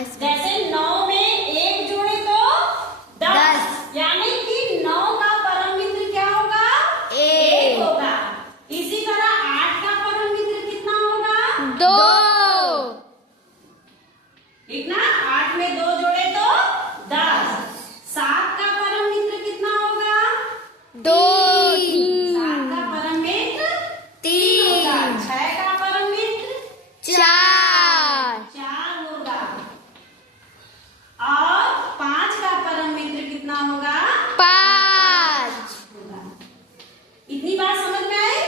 जैसे 9 में 1 जोड़े तो 10, यानी कि 9 का परम मित्र क्या होगा? 1 होगा। इसी तरह 8 का परम मित्र कितना होगा? 2। ठीक ना? 8 में 2 जोड़े तो 10। 7 का परम मित्र कितना होगा? 2। 7 का परम मित्र 3 होगा। 6 का परम मित्र 4। 4 होगा। और 5 का परम मित्र कितना होगा? 5 होगा। इतनी बात समझ में आई?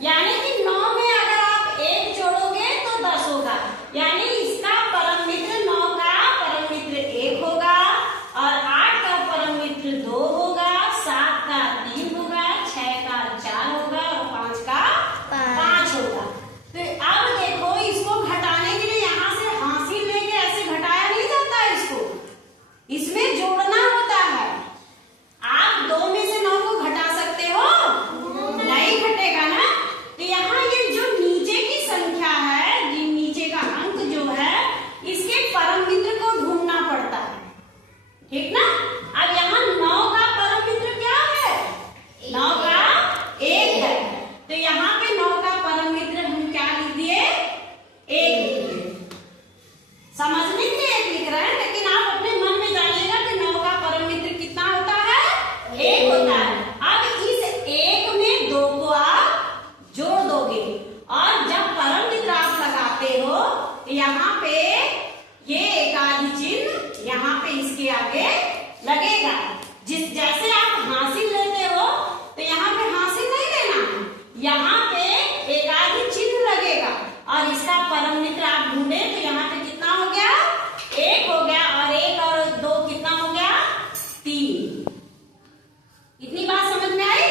यानी कि 9 में अगर आप 1 जोड़ोगे तो 10 होगा, यानी इसका परम मित्र 9 का परम मित्र 1 होगा, और 8 का परम मित्र 2 होगा, 7 का 3 होगा, 6 का 4 होगा, और 5 का 5 होगा। तो अब देखो, इसको घटाने के लिए यहाँ से हासिल लेके ऐसे घटाया नहीं जाता है, इसमें जोड़ना होता है। आप 2 में से 9 को घटा सकते हो? नहीं घटेगा ना। तो यहाँ ये जो नीचे की संख्या है, नीचे का अंक जो है, इसके परम मित्र को ढूंढना पड़ता है। ठीक ना? अब यहाँ 9 का परम मित्र क्या है? 9 का 1 है। तो यहाँ पे 9 का परम मित्र हम क्या लिख दिए? 1 लिख दिए। समझने के लिए 1 लिख रहे हैं, लेकिन आप अपने मन में जानिएगा कि 9 का परम मित्र कितना होता है? 1 होता है। अब इस 1 में 2 को आप जोड़ दोगे, और जब परम मित्र आप लगाते हो तो यहाँ पे ये एकादि चिन्ह यहाँ पे इसके आगे लगेगा। जैसे आप हासिल लेते हो तो यहाँ पे हासिल नहीं लेना है, यहाँ पे एकादि चिन्ह लगेगा, और इसका परम मित्र आप ढूंढे तो यहाँ पे कितना हो गया? 1 हो गया, और 1 और 2 कितना हो गया? 3। इतनी बात समझ में आई?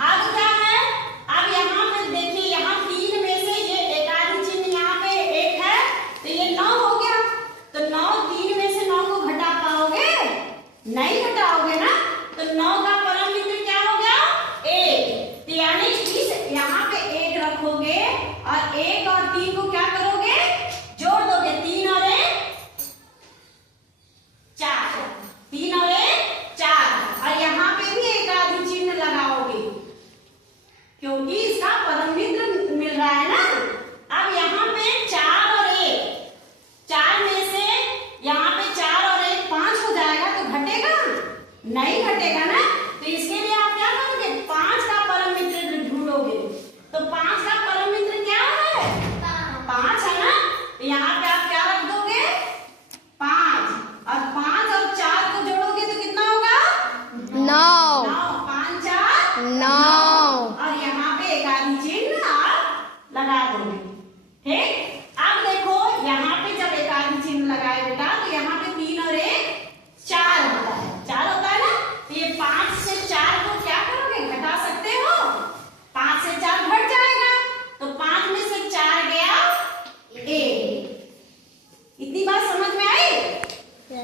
अब क्या है? अब यहाँ पे देखिए, यहाँ 3 में से ये एकादि चिन्ह यहाँ पे 1 है, तो ये 9 हो गया। तो 9 3 में से 9 को घटा पाओगे? नहीं घटाओगे ना। तो 9 का परम मित्र क्या हो गया? 1। तो यानी इस यहाँ पे 1 रखोगे, और 1 और 3 को क्या करोगे? जोड़ दोगे। 3 और 1 4, 3 और 1 4, और यहाँ पे भी एकादि चिन्ह लगाओगे, क्योंकि इसका परम मित्र मिल रहा है ना। अब यहाँ पे 4 और 1, 4 में से यहाँ पे 4 और 1 5 हो जाएगा, तो घटेगा? नहीं घटेगा ना। तो इसके लिए आप क्या करोगे? 5 का परम मित्र ढूंढोगे। तो 5 का परम मित्र क्या है? 5 है ना। तो यहाँ पे आप क्या रख दोगे? 5, और 5 और 4 को जोड़ोगे तो कितना होगा? 9। 5 4 9। और यहाँ पे एकादि चिन्ह आप लगा दोगे। ठीक? अब देखो, यहाँ पे जब एकादि चिन्ह लगाए बेटा, तो यहाँ पे 3 और 1 4 होता है। 4 होता है ना। तो ये 5 से 4 को क्या करोगे? घटा सकते हो? 5 से 4 घट जाएगा, तो 5 में से 4 गया 1। इतनी बात समझ में आई?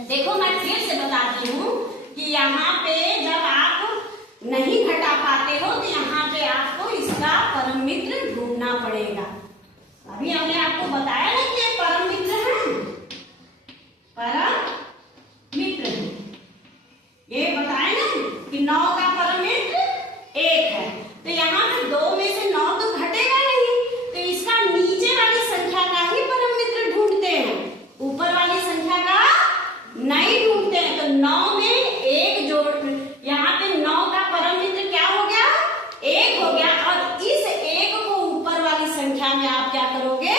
देखो, मैं फिर से बताती हूँ कि यहाँ पे जब आप नहीं घटा पाते हो तो यहाँ पे आपको इसका परम मित्र ढूंढना पड़ेगा। अभी हमने आपको बताया ना कि परम मित्र है, परम मित्र है। ये बताया ना कि 9 का परम मित्र 1 है। तो यहाँ पे 2 में से 9 तो घटेगा नहीं, तो इसका नीचे वाली संख्या का ही परम मित्र ढूंढते हैं, ऊपर वाली संख्या का नहीं ढूंढते हैं। तो 9 में 1 जोड़, यहाँ पे 9 का परम मित्र क्या हो गया? 1 हो गया, और इस 1 को ऊपर वाली संख्या में आप क्या करोगे?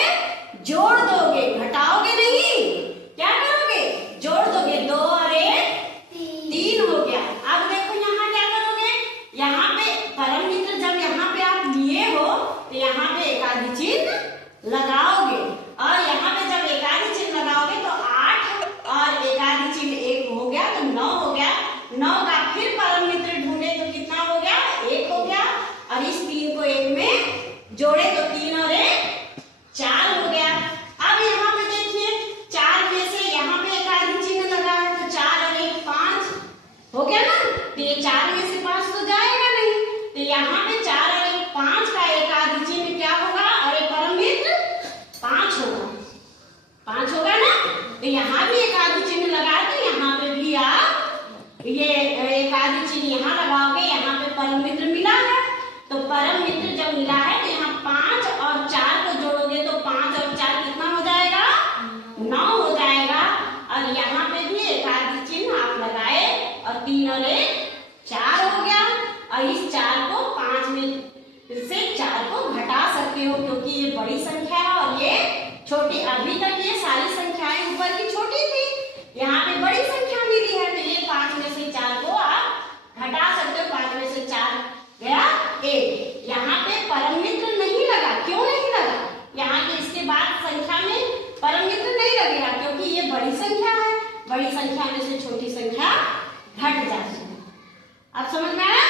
जोड़ दोगे, घटाओगे नहीं। क्या करोगे? जोड़ दोगे। 2 और 1 3 हो गया। अब देखो यहाँ क्या करोगे? यहाँ पे परम मित्र जब यहाँ पे आप लिए हो तो यहाँ पे एकादि चिन्ह लगाओगे, और यहाँ पे जब एकादि चिन्ह लगाओगे तो 8 और एकादि चिन्ह 1 हो गया, तो 9 तो यहाँ भी एक आदि चिन्ह लगा, तो यहाँ पे भी आप ये एक आदि चिन्ह यहाँ लगाओगे, यहाँ पे परम मित्र मिला है। तो परम मित्र जब मिला है तो यहाँ 5 और 4 को जोड़ोगे तो 5 और 4 कितना हो जाएगा? 9 हो जाएगा। और यहाँ पे भी एक आदि चिन्ह आप लगाए और 3 और 1 4 हो गया। और इस 4 को 5 में से 4 को घटा सकते हो, क्योंकि ये बड़ी संख्या है और ये छोटी। अभी तक ये सारी संख्याएं ऊपर की छोटी थी, यहाँ पे बड़ी संख्या मिली है, तो ये 5 में से 4 को आप घटा सकते हो। 5 में से 4 गया 1। यहाँ पे परम मित्र नहीं लगा, क्यों नहीं लगा? यहाँ के इसके बाद संख्या में परम मित्र नहीं लगेगा, क्योंकि ये बड़ी संख्या है, बड़ी संख्या में से छोटी संख्या घट जाती है। अब समझ में आया?